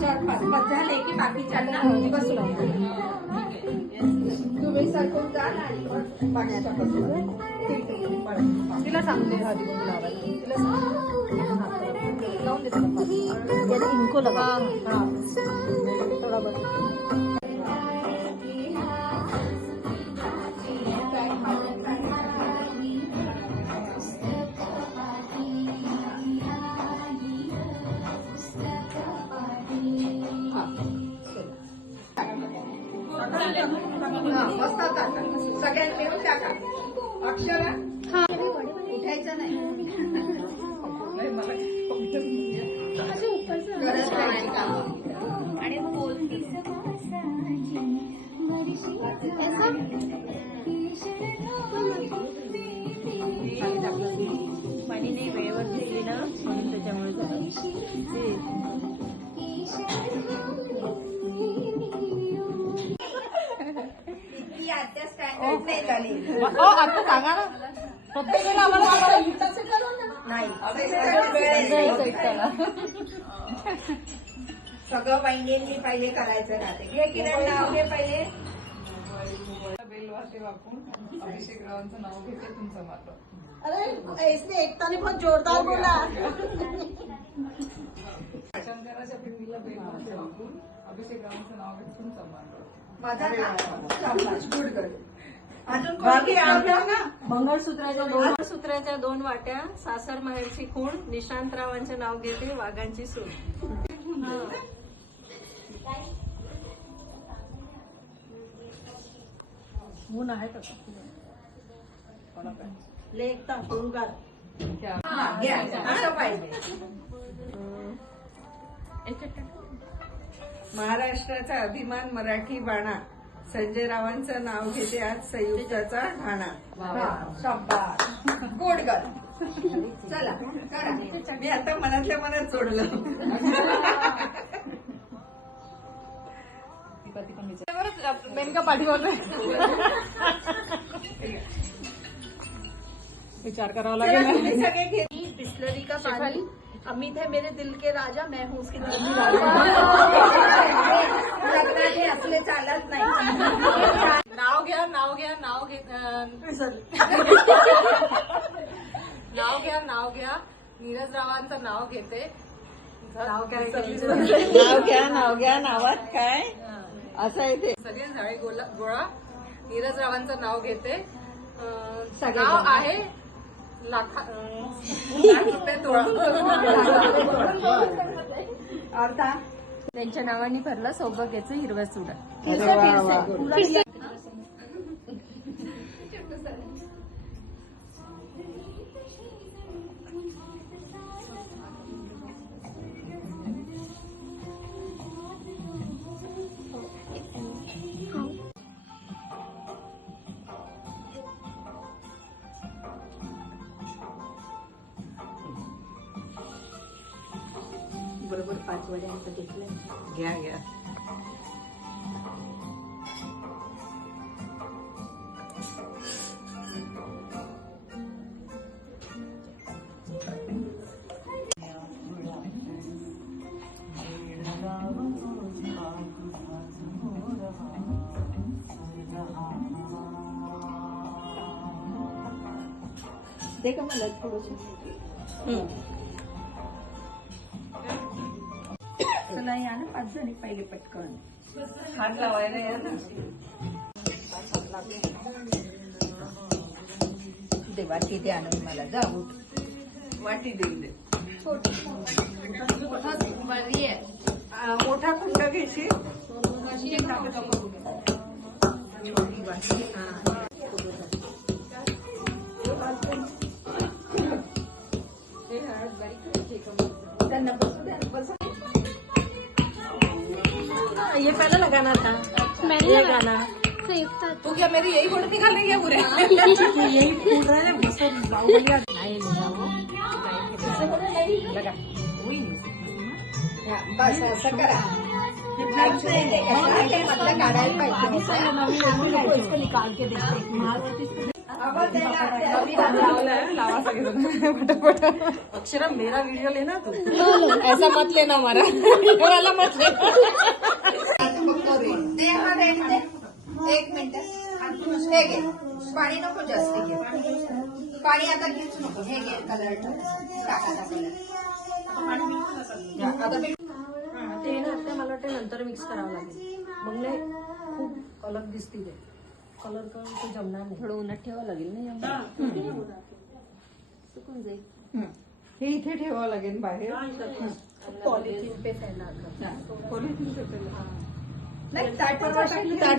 चार पाच झाले की बाकीच्यांना बसू तुम्ही सरकून जा आणि पाण्याच्या तिला सांगते हळदी कुंकू लावायला तिला लावून देते इनको लगा थोडा बस सगळ्यांनी मिळून टाका अक्षरा उठायचं नाही आणि पाणी नाही वेळेवर घेतली ना म्हणून त्याच्यामुळे आता सांगा ना प्रत्येक वेळेला आम्हाला नाही सगळं बहिणींनी पहिले करायचं राहते हे किरण नाव घे पहिले बेलवाटे वापरून अभिषेक रावांचं नाव घेते तुमचं मात्र अरे इसने एकताने पण जोरदार बोला शंकराच्या पिंडीला बेलवाटे वापरून अभिषेक रावांचं नाव घेते तुमचं मात्र माझा गुड गर्ल मंगळसूत्राच्या दोन वाट्या सासर माहेरची खूण निशांतरावांचे नाव घेते वाघांची सून ऊन आहे का लेखता शृंगार पाहिजे महाराष्ट्राचा अभिमान मराठी बाणा संजय रावांचं नाव घेते आज संयुक्ताचा ठाणा गोड गर्ल चला करा मी आता मनातल्या मनात सोडलं मेनका पाठीवर विचार करावा लागेल सगळे बिस्लरी का पाणी अमित है मेरे दिल के राजा मैं हूँ उसके दिल की राजा लग्नाचे असले चालत नाही नाव घ्या नीरज रावांचं नाव घेते नाव घ्या नावात काय असं आहे ते सगळे झाडे गोळा नीरज रावांचं नाव घेते नाव आहे त्यांच्या नावाने भरला सौभाग्याचं हिरवं चुडा बरोबर 5 वड्यांचं घेतलं घ्या दे का मला थोडंसं चला या ना 5 जणी पहिले पटकन हात लावायला या ना दे वाटी दे आणून मला जा वाटी देऊन दे मोठा कुंड घेशील छोटी वाटी त्यांना बसू ये पहले लगाना था मैंने लगाना तो क्या मेरी यही फोटो निकालने क्या पूरे यही फूल रहा है नहीं बघा बस असं करा. काढायला लावा सगळं फटाफट. अक्षरा मेरा वीडियो लेना तू. ऐसा मत लेना हमारा वाला मत लेना. एक मिनिट हे घे. पाणी नको जास्त घे. पाणी आता घेऊच नको. हे घे कलर टाकायचा कलर. आता ते ना आता मला वाटतं नंतर मिक्स करावं लागेल. मग नाही खूप अलग दिसतील ते कलर करून ते जमणार नाही. थोडं उन्हात ठेवावं लागेल ना. सुकून जाईल. हे इथे ठेवावं लागेल बाहेर. पॉलिथिन पे फैला. पॉलिथिन पेपर नाही ताट.